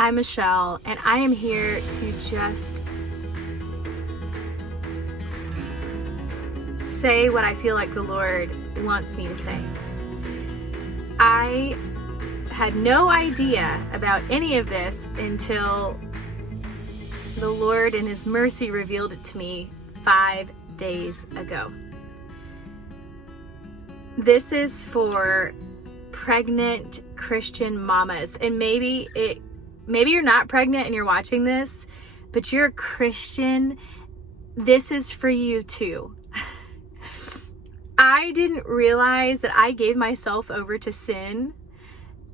I'm Michelle, and I am here to just say what I feel like the Lord wants me to say. I had no idea about any of this until the Lord in His mercy revealed it to me 5 days ago. This is for pregnant Christian mamas, and maybe you're not pregnant and you're watching this, but you're a Christian. This is for you too. I didn't realize that I gave myself over to sin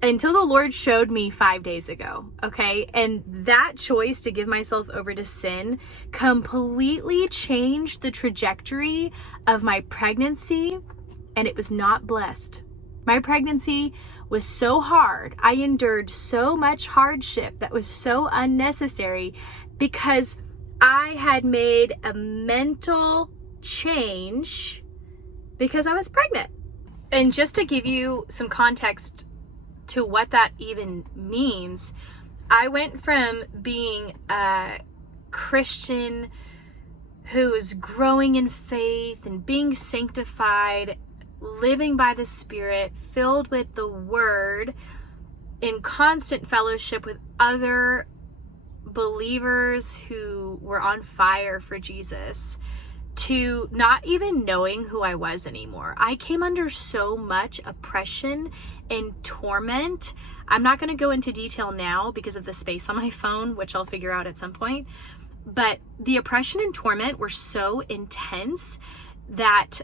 until the Lord showed me 5 days ago, okay? And that choice to give myself over to sin completely changed the trajectory of my pregnancy, and it was not blessed. My pregnancy was so hard. I endured so much hardship that was so unnecessary because I had made a mental change because I was pregnant. And just to give you some context to what that even means, I went from being a Christian who was growing in faith and being sanctified, living by the Spirit, filled with the Word, in constant fellowship with other believers who were on fire for Jesus, to not even knowing who I was anymore. I came under so much oppression and torment. I'm not going to go into detail now because of the space on my phone, which I'll figure out at some point. But the oppression and torment were so intense that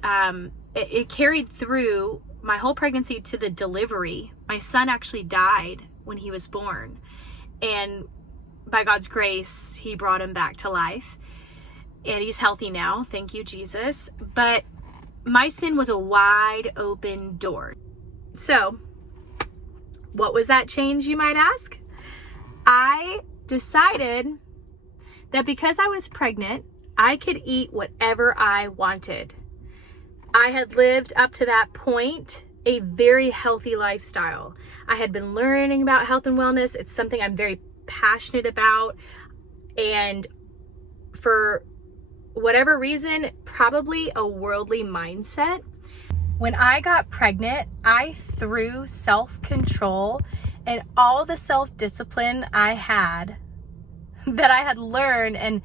it carried through my whole pregnancy to the delivery. My son actually died when he was born. And by God's grace, He brought him back to life. And he's healthy now. Thank you, Jesus. But my sin was a wide open door. So, what was that change, you might ask? I decided that because I was pregnant, I could eat whatever I wanted. I had lived up to that point a very healthy lifestyle. I had been learning about health and wellness. It's something I'm very passionate about. And for whatever reason, probably a worldly mindset, when I got pregnant, I threw self-control and all the self-discipline I had that I had learned, and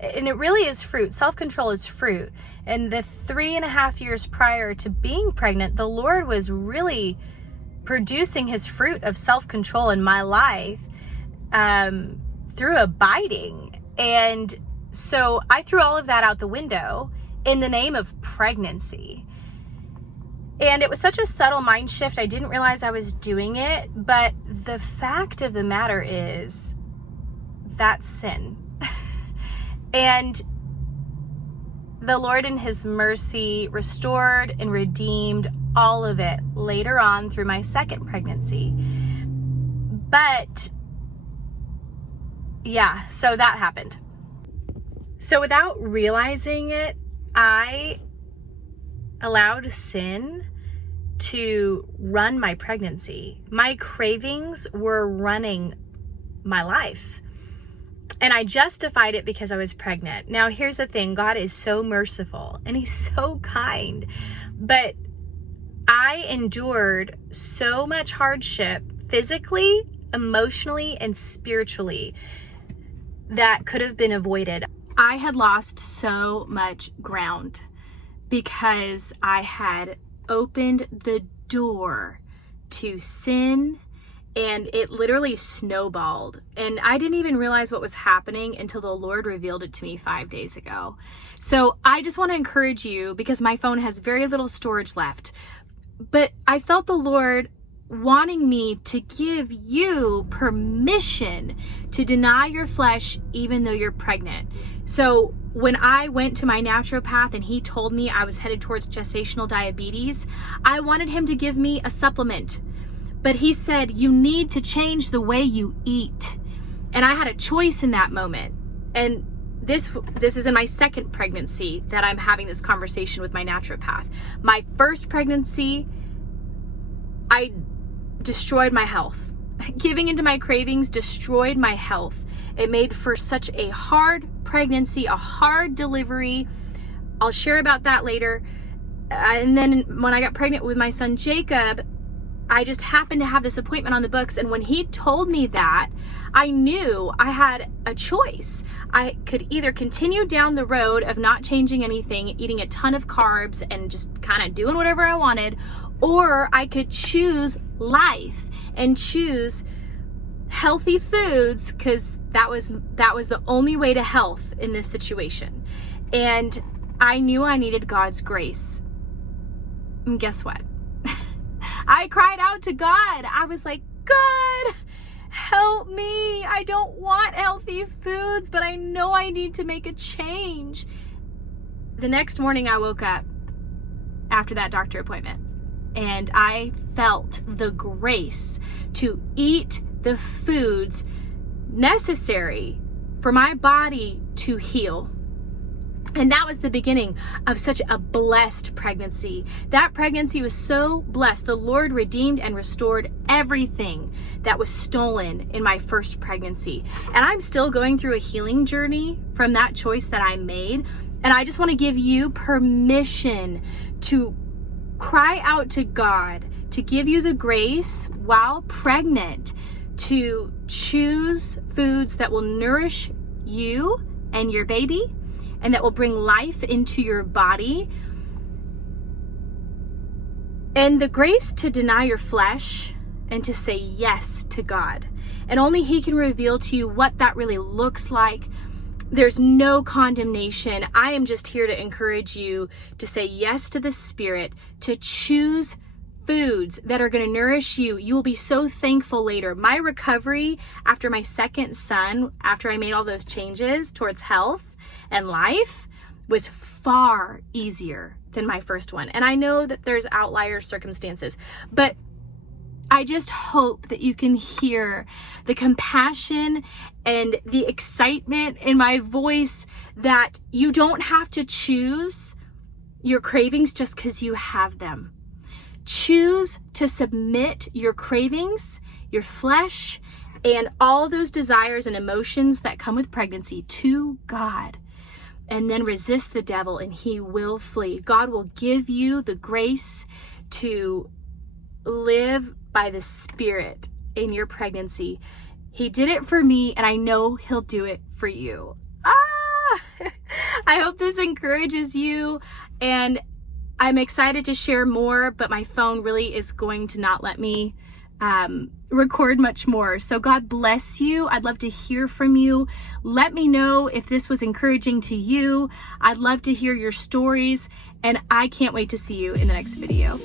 it really is fruit. Self-control is fruit. And the 3.5 years prior to being pregnant, the Lord was really producing His fruit of self-control in my life through abiding. And so I threw all of that out the window in the name of pregnancy. And it was such a subtle mind shift, I didn't realize I was doing it. But the fact of the matter is, that's sin. And the Lord in His mercy restored and redeemed all of it later on through my second pregnancy. But yeah, so that happened. So without realizing it, I allowed sin to run my pregnancy. My cravings were running my life. And I justified it because I was pregnant. Now, here's the thing. God is so merciful and He's so kind. But I endured so much hardship physically, emotionally, and spiritually that could have been avoided. I had lost so much ground because I had opened the door to sin, and it literally snowballed. And I didn't even realize what was happening until the Lord revealed it to me 5 days ago. So I just want to encourage you, because my phone has very little storage left, but I felt the Lord wanting me to give you permission to deny your flesh even though you're pregnant. So when I went to my naturopath and he told me I was headed towards gestational diabetes, I wanted him to give me a supplement. But he said, you need to change the way you eat. And I had a choice in that moment. And this is in my second pregnancy that I'm having this conversation with my naturopath. My first pregnancy, I destroyed my health. Giving into my cravings destroyed my health. It made for such a hard pregnancy, a hard delivery. I'll share about that later. And then when I got pregnant with my son Jacob, I just happened to have this appointment on the books. And when he told me that, I knew I had a choice. I could either continue down the road of not changing anything, eating a ton of carbs and just kind of doing whatever I wanted, or I could choose life and choose healthy foods, because that was the only way to health in this situation. And I knew I needed God's grace. And guess what? I cried out to God. I was like, God, help me. I don't want healthy foods, but I know I need to make a change. The next morning I woke up after that doctor appointment, and I felt the grace to eat the foods necessary for my body to heal. And that was the beginning of such a blessed pregnancy. That pregnancy was so blessed. The Lord redeemed and restored everything that was stolen in my first pregnancy. And I'm still going through a healing journey from that choice that I made. And I just want to give you permission to cry out to God to give you the grace while pregnant to choose foods that will nourish you and your baby, and that will bring life into your body, and the grace to deny your flesh and to say yes to God. And only He can reveal to you what that really looks like. There's no condemnation. I am just here to encourage you to say yes to the Spirit, to choose foods that are going to nourish you. You will be so thankful later. My recovery after my second son, after I made all those changes towards health and life, was far easier than my first one. And I know that there's outlier circumstances, but I just hope that you can hear the compassion and the excitement in my voice, that you don't have to choose your cravings just because you have them. Choose to submit your cravings, your flesh, and all those desires and emotions that come with pregnancy to God. And then resist the devil and he will flee. God will give you the grace to live by the Spirit in your pregnancy. He did it for me, and I know He'll do it for you. I hope this encourages you, and I'm excited to share more, but my phone really is going to not let me record much more. So God bless you. I'd love to hear from you. Let me know if this was encouraging to you. I'd love to hear your stories, and I can't wait to see you in the next video.